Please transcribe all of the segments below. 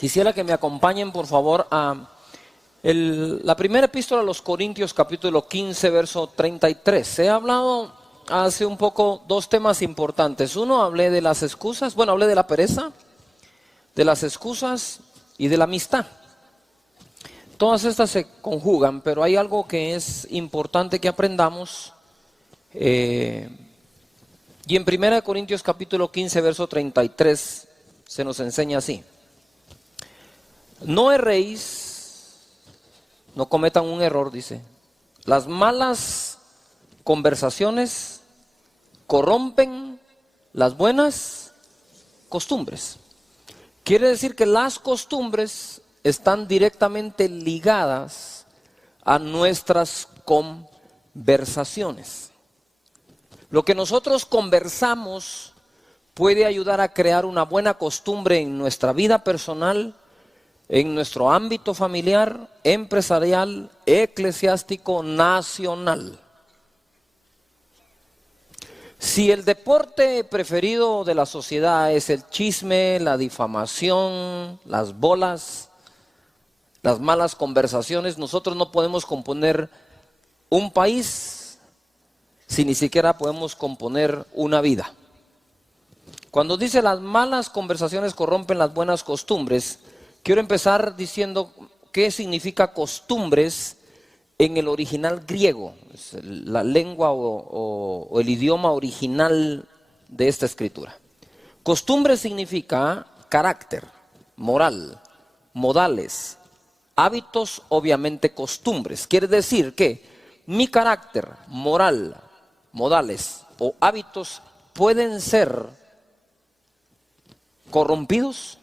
Quisiera que me acompañen, por favor, a la primera epístola a los Corintios, capítulo 15, verso 33. He hablado hace un poco dos temas importantes. Uno, hablé de las excusas, hablé de la pereza, de las excusas y de la amistad. Todas estas se conjugan, pero hay algo que es importante que aprendamos. Y en 1 Corintios capítulo 15, verso 33, se nos enseña así. No erréis, no cometan un error, dice. Las malas conversaciones corrompen las buenas costumbres. Quiere decir que las costumbres están directamente ligadas a nuestras conversaciones. Lo que nosotros conversamos puede ayudar a crear una buena costumbre en nuestra vida personal, en nuestro ámbito familiar, empresarial, eclesiástico, nacional. Si el deporte preferido de la sociedad es el chisme, la difamación, las bolas, las malas conversaciones, nosotros no podemos componer un país si ni siquiera podemos componer una vida. Cuando dice las malas conversaciones corrompen las buenas costumbres, quiero empezar diciendo qué significa costumbres en el original griego, es la lengua o el idioma original de esta escritura. Costumbre significa carácter, moral, modales, hábitos, obviamente costumbres. Quiere decir que mi carácter, moral, modales o hábitos pueden ser corrompidos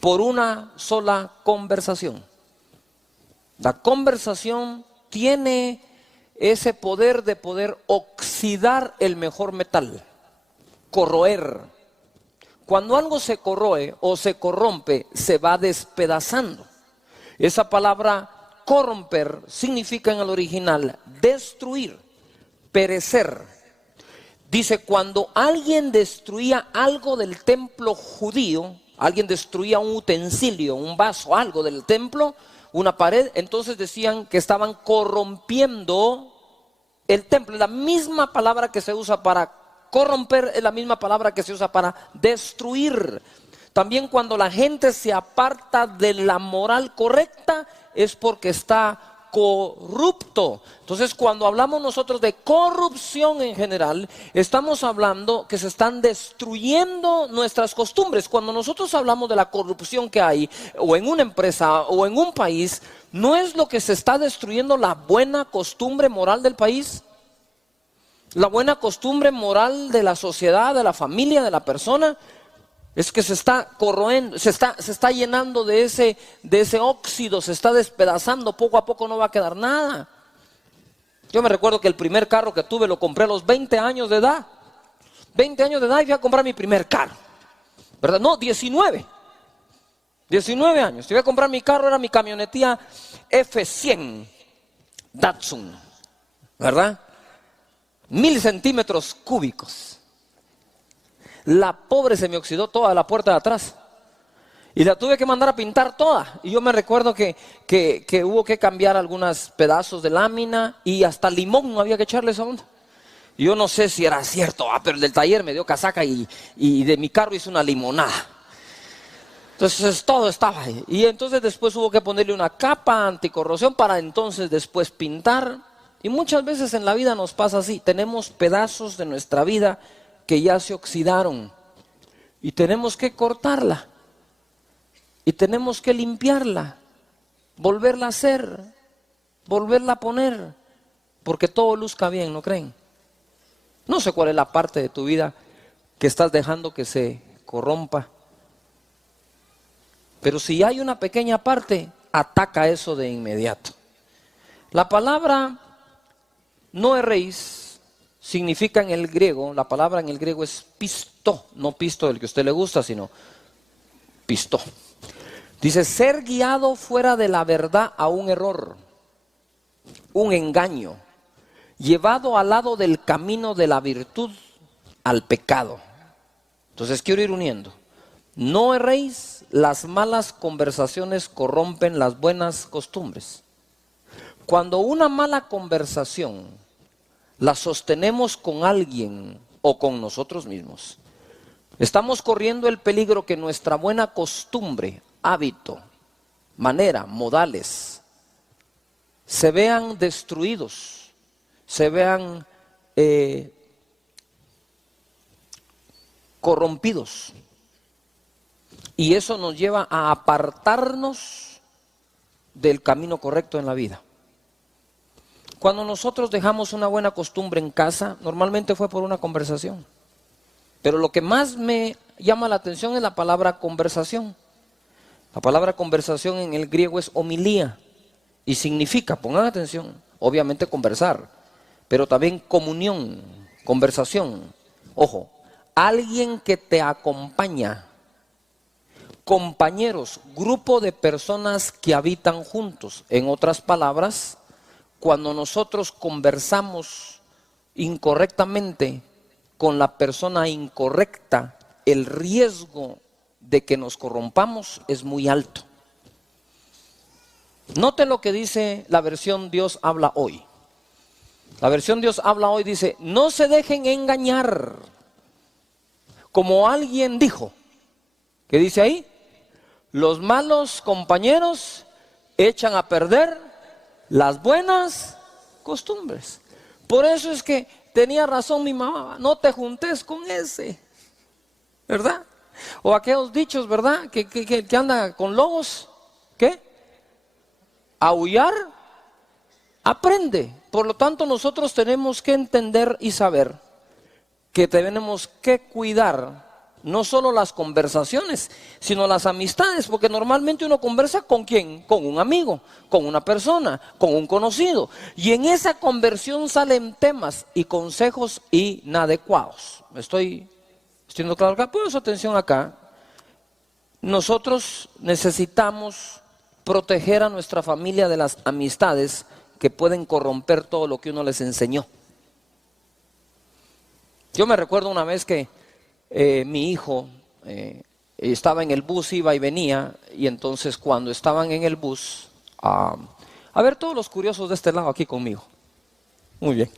por una sola conversación. La conversación tiene ese poder de poder oxidar el mejor metal, corroer. Cuando algo se corroe o se corrompe, se va despedazando. Esa palabra corromper significa en el original destruir, perecer. Dice, cuando alguien destruía algo del templo judío, alguien destruía un utensilio, un vaso, algo del templo, una pared, entonces decían que estaban corrompiendo el templo. La misma palabra que se usa para corromper es la misma palabra que se usa para destruir. También cuando la gente se aparta de la moral correcta es porque está corrupto. Entonces, cuando hablamos nosotros de corrupción en general, estamos hablando que se están destruyendo nuestras costumbres. Cuando nosotros hablamos de la corrupción que hay o en una empresa o en un país, ¿no es lo que se está destruyendo la buena costumbre moral del país? La buena costumbre moral de la sociedad, de la familia, de la persona. Es que se está corroendo, se está llenando de ese óxido, se está despedazando, poco a poco no va a quedar nada. Yo me recuerdo que el primer carro que tuve lo compré a los 20 años de edad. 20 años de edad y fui a comprar mi primer carro. ¿Verdad? No, 19. 19 años. Fui a comprar mi carro, era mi camionetía F100 Datsun. ¿Verdad? 1000 centímetros cúbicos. La pobre se me oxidó toda la puerta de atrás y la tuve que mandar a pintar toda. Y yo me recuerdo que hubo que cambiar algunos pedazos de lámina y hasta limón no había que echarle esa onda. Y yo no sé si era cierto, pero el del taller me dio casaca y de mi carro hizo una limonada. Entonces todo estaba ahí. Y entonces después hubo que ponerle una capa anticorrosión para entonces después pintar. Y muchas veces en la vida nos pasa así. Tenemos pedazos de nuestra vida que ya se oxidaron y tenemos que cortarla y tenemos que limpiarla, volverla a hacer, volverla a poner, porque todo luzca bien, ¿no creen? No sé cuál es la parte de tu vida que estás dejando que se corrompa, pero si hay una pequeña parte, ataca eso de inmediato. La palabra no erréis significa en el griego, la palabra en el griego es pisto, no pisto del que a usted le gusta, sino pisto. Dice, ser guiado fuera de la verdad a un error, un engaño, llevado al lado del camino de la virtud al pecado. Entonces quiero ir uniendo. no erréis, las malas conversaciones corrompen las buenas costumbres. Cuando una mala conversación la sostenemos con alguien o con nosotros mismos, estamos corriendo el peligro que nuestra buena costumbre, hábito, manera, modales, se vean destruidos, se vean corrompidos. Y eso nos lleva a apartarnos del camino correcto en la vida. Cuando nosotros dejamos una buena costumbre en casa, normalmente fue por una conversación. Pero lo que más me llama la atención es la palabra conversación. La palabra conversación en el griego es homilía y significa, pongan atención, obviamente conversar, pero también comunión, conversación. Ojo, alguien que te acompaña, compañeros, grupo de personas que habitan juntos. En otras palabras, cuando nosotros conversamos incorrectamente con la persona incorrecta, el riesgo de que nos corrompamos es muy alto. Note lo que dice la versión Dios habla hoy. La versión Dios habla hoy dice: no se dejen engañar, como alguien dijo. ¿Qué dice ahí? Los malos compañeros echan a perder las buenas costumbres. Por eso es que tenía razón mi mamá: no te juntes con ese, ¿verdad? O aquellos dichos, ¿verdad? Que anda con lobos, ¿qué? Aullar aprende. Por lo tanto, nosotros tenemos que entender y saber que tenemos que cuidar no solo las conversaciones, sino las amistades, porque normalmente uno conversa ¿con quién? Con un amigo, con una persona, con un conocido, y en esa conversión salen temas y consejos inadecuados. ¿Estoy siendo claro acá? Pues atención acá. Nosotros necesitamos proteger a nuestra familia de las amistades que pueden corromper todo lo que uno les enseñó. Yo me recuerdo una vez que mi hijo estaba en el bus, iba y venía, y entonces cuando estaban en el bus, a ver todos los curiosos de este lado aquí conmigo. Muy bien.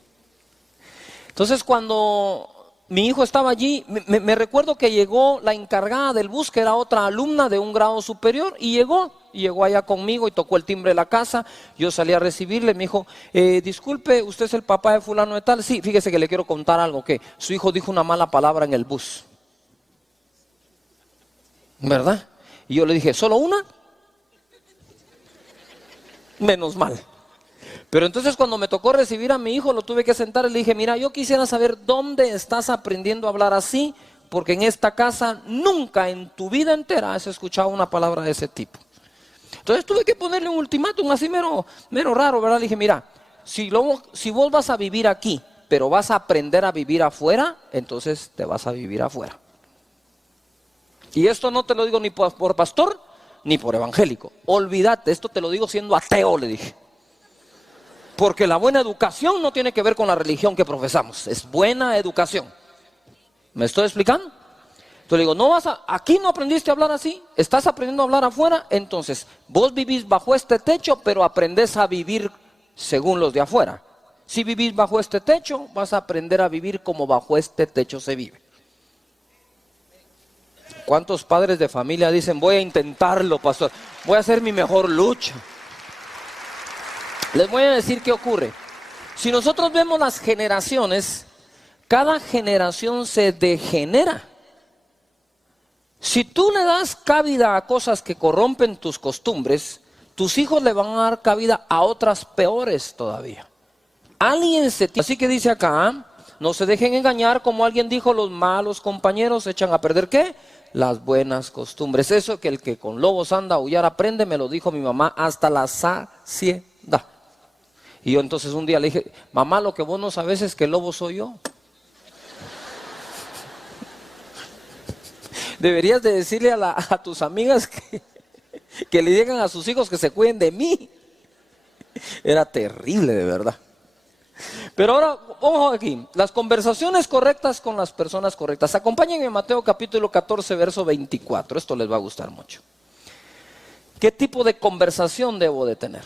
Entonces cuando mi hijo estaba allí, me recuerdo que llegó la encargada del bus, que era otra alumna de un grado superior, y llegó allá conmigo y tocó el timbre de la casa. Yo salí a recibirle, me dijo: disculpe, ¿usted es el papá de fulano de tal? Sí, fíjese que le quiero contar algo, que su hijo dijo una mala palabra en el bus, ¿verdad? Y yo le dije: ¿solo una? Menos mal. Pero entonces cuando me tocó recibir a mi hijo, lo tuve que sentar y le dije: mira, yo quisiera saber dónde estás aprendiendo a hablar así, porque en esta casa nunca en tu vida entera has escuchado una palabra de ese tipo. Entonces tuve que ponerle un ultimátum así mero raro, ¿verdad? Le dije: mira, si vos vas a vivir aquí, pero vas a aprender a vivir afuera, entonces te vas a vivir afuera. Y esto no te lo digo ni por pastor, ni por evangélico. Olvídate, esto te lo digo siendo ateo, le dije. Porque la buena educación no tiene que ver con la religión que profesamos, es buena educación. ¿Me estoy explicando? Entonces le digo: aquí no aprendiste a hablar así, estás aprendiendo a hablar afuera, entonces vos vivís bajo este techo, pero aprendés a vivir según los de afuera. Si vivís bajo este techo, vas a aprender a vivir como bajo este techo se vive. ¿Cuántos padres de familia dicen: voy a intentarlo, pastor, voy a hacer mi mejor lucha? Les voy a decir qué ocurre. Si nosotros vemos las generaciones, cada generación se degenera. Si tú le das cabida a cosas que corrompen tus costumbres, tus hijos le van a dar cabida a otras peores todavía. Así que dice acá: no se dejen engañar, como alguien dijo, los malos compañeros echan a perder ¿qué? Las buenas costumbres. Eso que el que con lobos anda a aullar aprende, me lo dijo mi mamá hasta la saciedad. Y yo entonces un día le dije: mamá, lo que vos no sabes es que el lobo soy yo. Deberías de decirle a tus amigas que le digan a sus hijos que se cuiden de mí. Era terrible, de verdad. Pero ahora, ojo aquí, las conversaciones correctas con las personas correctas. Acompáñenme en Mateo capítulo 14, verso 24. Esto les va a gustar mucho. ¿Qué tipo de conversación debo de tener?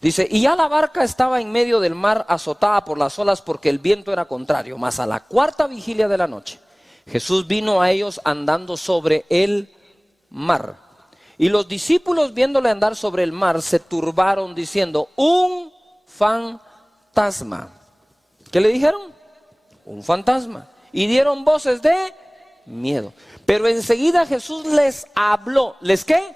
Dice, y ya la barca estaba en medio del mar azotada por las olas porque el viento era contrario. Mas a la cuarta vigilia de la noche, Jesús vino a ellos andando sobre el mar. Y los discípulos viéndole andar sobre el mar se turbaron diciendo, un fantasma. ¿Qué le dijeron? Un fantasma. Y dieron voces de miedo. Pero enseguida Jesús les habló. ¿Les qué?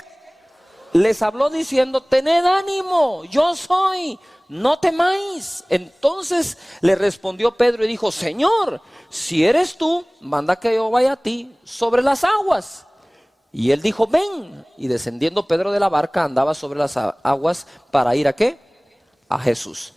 Les habló diciendo, tened ánimo, yo soy, no temáis. Entonces le respondió Pedro y dijo, Señor, si eres tú, manda que yo vaya a ti sobre las aguas. Y él dijo, ven. Y descendiendo Pedro de la barca andaba sobre las aguas para ir ¿a qué? A Jesús.